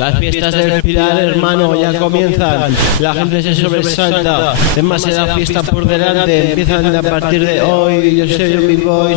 Las fiestas del Pilar, hermano, ya comienzan. La gente se sobresalta. Demasiada fiesta por delante. Empiezan a partir de hoy. Yo soy un big boy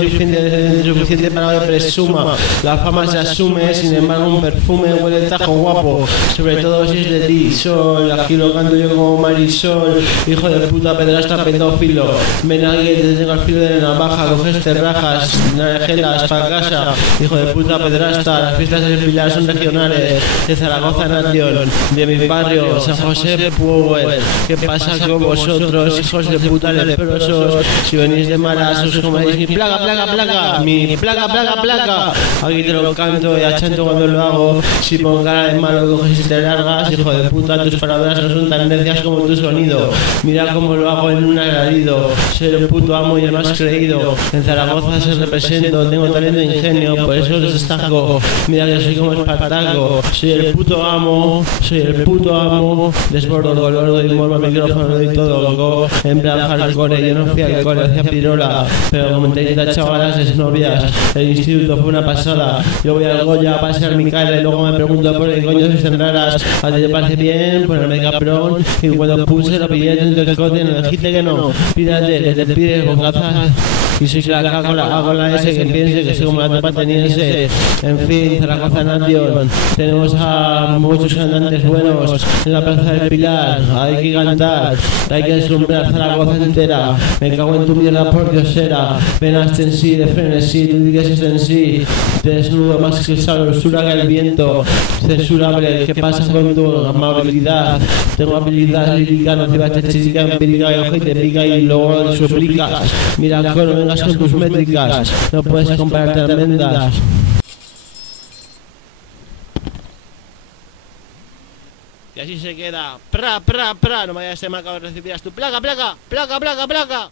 suficiente para que presuma. La fama se asume, sin embargo, un perfume huele tajo guapo. Sobre todo si es de ti, sol. Aquí lo canto yo como Marisol. Hijo de puta, pedrasta, pedófilo. Ven alguien, te tengo al filo de la navaja. Coges terrajas, naranjelas para casa. Hijo de puta, pedrasta. Las fiestas del Pilar son regionales. De Zaragoza Nation, de mi barrio, San José Pueblo. ¿Qué pasa con vosotros, hijos de puta leprosos? Si venís de malas, os coméis mi plaga, plaga, plaga. Mi plaga, plaga, plaga. Aquí te lo canto y achanto cuando lo hago. Si con cara de malo coges y te largas, hijo de puta, tus palabras no son tan necias como tu sonido. Mira cómo lo hago en un alarido. Soy el puto amo y el más creído. En Zaragoza se represento, tengo talento e ingenio, por eso os destaco. Mira que soy como Espartaco. Soy el puto amo, desbordo color, doy morbo al micrófono, doy todo, en plan hardcore. Yo no fui al cole, hacía pirola, pero como 30 chavalas exnovias, el instituto fue una pasada. Yo voy al Goya a pasear mi cara y luego me pregunto por qué coño sois tan raras. ¿A ti te parece bien ponerme caprón? Y cuando puse lo pillé dentro del coche, no dijiste que no, pídate, que te pides bocazas. Y soy la cago con la S que piense que soy como la tropa ateniense. En fin, Zaragoza Nation, tenemos a muchos cantantes buenos en la plaza del Pilar. Hay que cantar, hay que deslumbrar Zaragoza entera. Me cago en tu mierda por diosera. Venaste en sí, de frenesí, tú dices en sí. Te desnudo más que esa dulzura que el viento. Censurable, ¿qué pasa con tu amabilidad? Tengo habilidad lírica, no te vas a chica empírica y ojo y te pica y luego suplicas. Mira, coro, vengas con tus métricas, no puedes comparar tremendas. Y así se queda. Pra, pra, pra. No me vayas a me acabo de recibir tu placa, placa, placa, placa, placa.